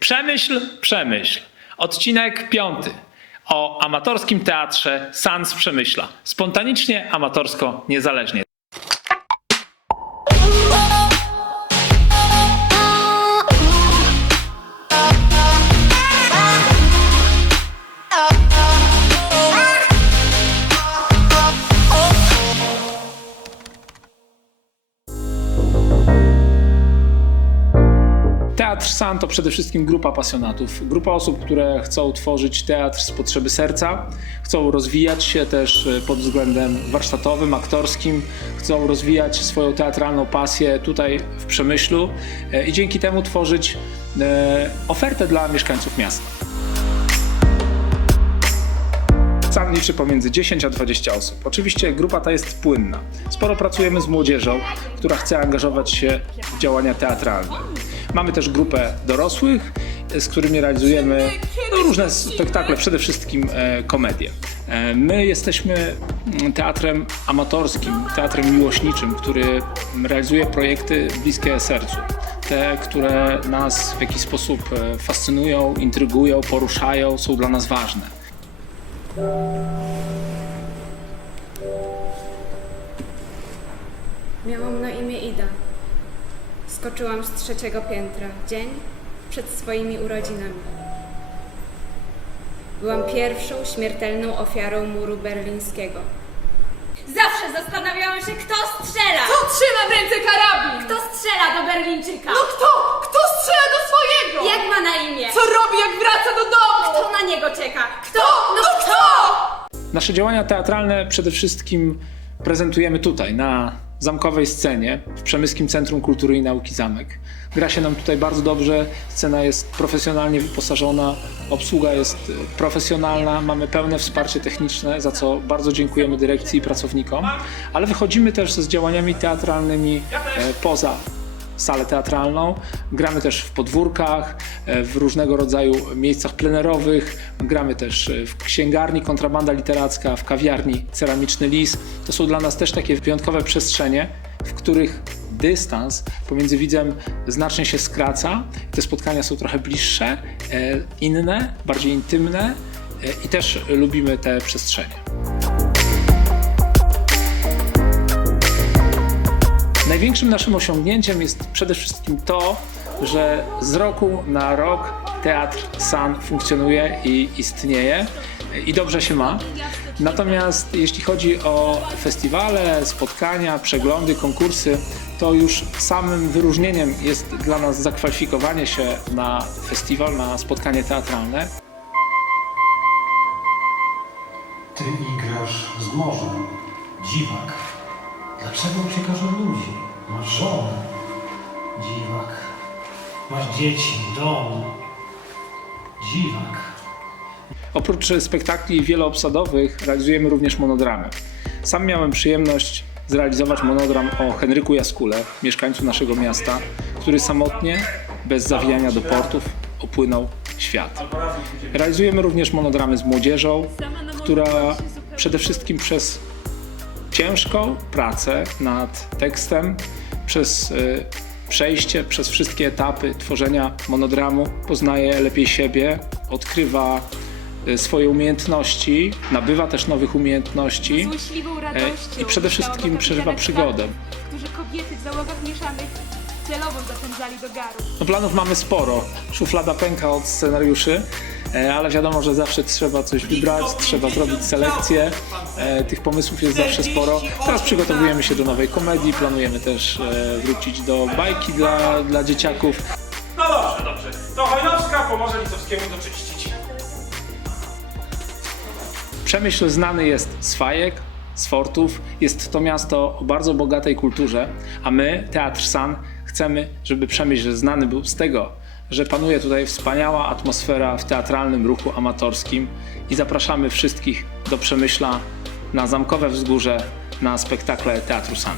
Przemyśl, przemyśl. Odcinek piąty o amatorskim teatrze Sans Przemyśla. Spontanicznie, amatorsko, niezależnie. Teatr San to przede wszystkim grupa pasjonatów. Grupa osób, które chcą tworzyć teatr z potrzeby serca, chcą rozwijać się też e, pod względem warsztatowym, aktorskim, chcą rozwijać swoją teatralną pasję tutaj w Przemyślu e, i dzięki temu tworzyć e, ofertę dla mieszkańców miasta. Sam liczy pomiędzy 10 a 20 osób. Oczywiście grupa ta jest płynna. Sporo pracujemy z młodzieżą, która chce angażować się w działania teatralne. Mamy też grupę dorosłych, z którymi realizujemy no, różne spektakle, przede wszystkim e, komedie. E, my jesteśmy mm, teatrem amatorskim, teatrem miłośniczym, który realizuje projekty bliskie sercu. Te, które nas w jakiś sposób e, fascynują, intrygują, poruszają, są dla nas ważne. Miałam na imię Ida. Skoczyłam z trzeciego piętra, dzień przed swoimi urodzinami. Byłam pierwszą śmiertelną ofiarą muru berlińskiego. Zawsze zastanawiałam się, kto strzela! Kto trzyma w ręce karabin? Kto strzela do Berlińczyka? No kto? Kto strzela do swojego? Jak ma na imię? Co robi, jak wraca do domu? Kto na niego czeka? Kto? No kto? Nasze działania teatralne przede wszystkim prezentujemy tutaj, na zamkowej scenie w Przemyskim Centrum Kultury i Nauki Zamek. Gra się nam tutaj bardzo dobrze, scena jest profesjonalnie wyposażona, obsługa jest e, profesjonalna, mamy pełne wsparcie techniczne, za co bardzo dziękujemy dyrekcji i pracownikom, ale wychodzimy też z działaniami teatralnymi e, poza salę teatralną. Gramy też w podwórkach, e, w różnego rodzaju miejscach plenerowych. Gramy też e, w księgarni Kontrabanda Literacka, w kawiarni Ceramiczny Lis. To są dla nas też takie wyjątkowe przestrzenie, w których dystans pomiędzy widzem znacznie się skraca. Te spotkania są trochę bliższe, e, inne, bardziej intymne i też lubimy te przestrzenie. Największym naszym osiągnięciem jest przede wszystkim to, że z roku na rok teatr San funkcjonuje i istnieje i dobrze się ma. Natomiast jeśli chodzi o festiwale, spotkania, przeglądy, konkursy, to już samym wyróżnieniem jest dla nas zakwalifikowanie się na festiwal, na spotkanie teatralne. Ty igrasz z morzem, dziwak. Dlaczego uciekasz od ludzi? Masz żonę, dziwak. Masz dzieci, dom, dziwak. Oprócz spektakli wieloobsadowych realizujemy również monodramy. Sam miałem przyjemność zrealizować monodram o Henryku Jaskule, mieszkańcu naszego miasta, który samotnie, bez zawijania do portów, opłynął świat. Realizujemy również monodramy z młodzieżą, która przede wszystkim przez ciężką pracę nad tekstem, przez y, przejście przez wszystkie etapy tworzenia monodramu poznaje lepiej siebie, odkrywa y, swoje umiejętności, nabywa też nowych umiejętności E, i przede wszystkim przeżywa przygodę. Którzy kobiety w załogach mieszanych celowo zapędzali do garu. No, planów mamy sporo. Szuflada pęka od scenariuszy, ale wiadomo, że zawsze trzeba coś wybrać, trzeba zrobić selekcję. E, Tych pomysłów jest zawsze sporo. Teraz przygotowujemy się do nowej komedii, planujemy też e, wrócić do bajki dla, dla dzieciaków. No dobrze, dobrze. To Hojnowska pomoże Lisowskiemu doczyścić. Przemyśl znany jest z fajek, z fortów. Jest to miasto o bardzo bogatej kulturze, a my, Teatr San, chcemy, żeby Przemyśl znany był z tego, że panuje tutaj wspaniała atmosfera w teatralnym ruchu amatorskim i zapraszamy wszystkich do Przemyśla na Zamkowe Wzgórze na spektakle Teatru San.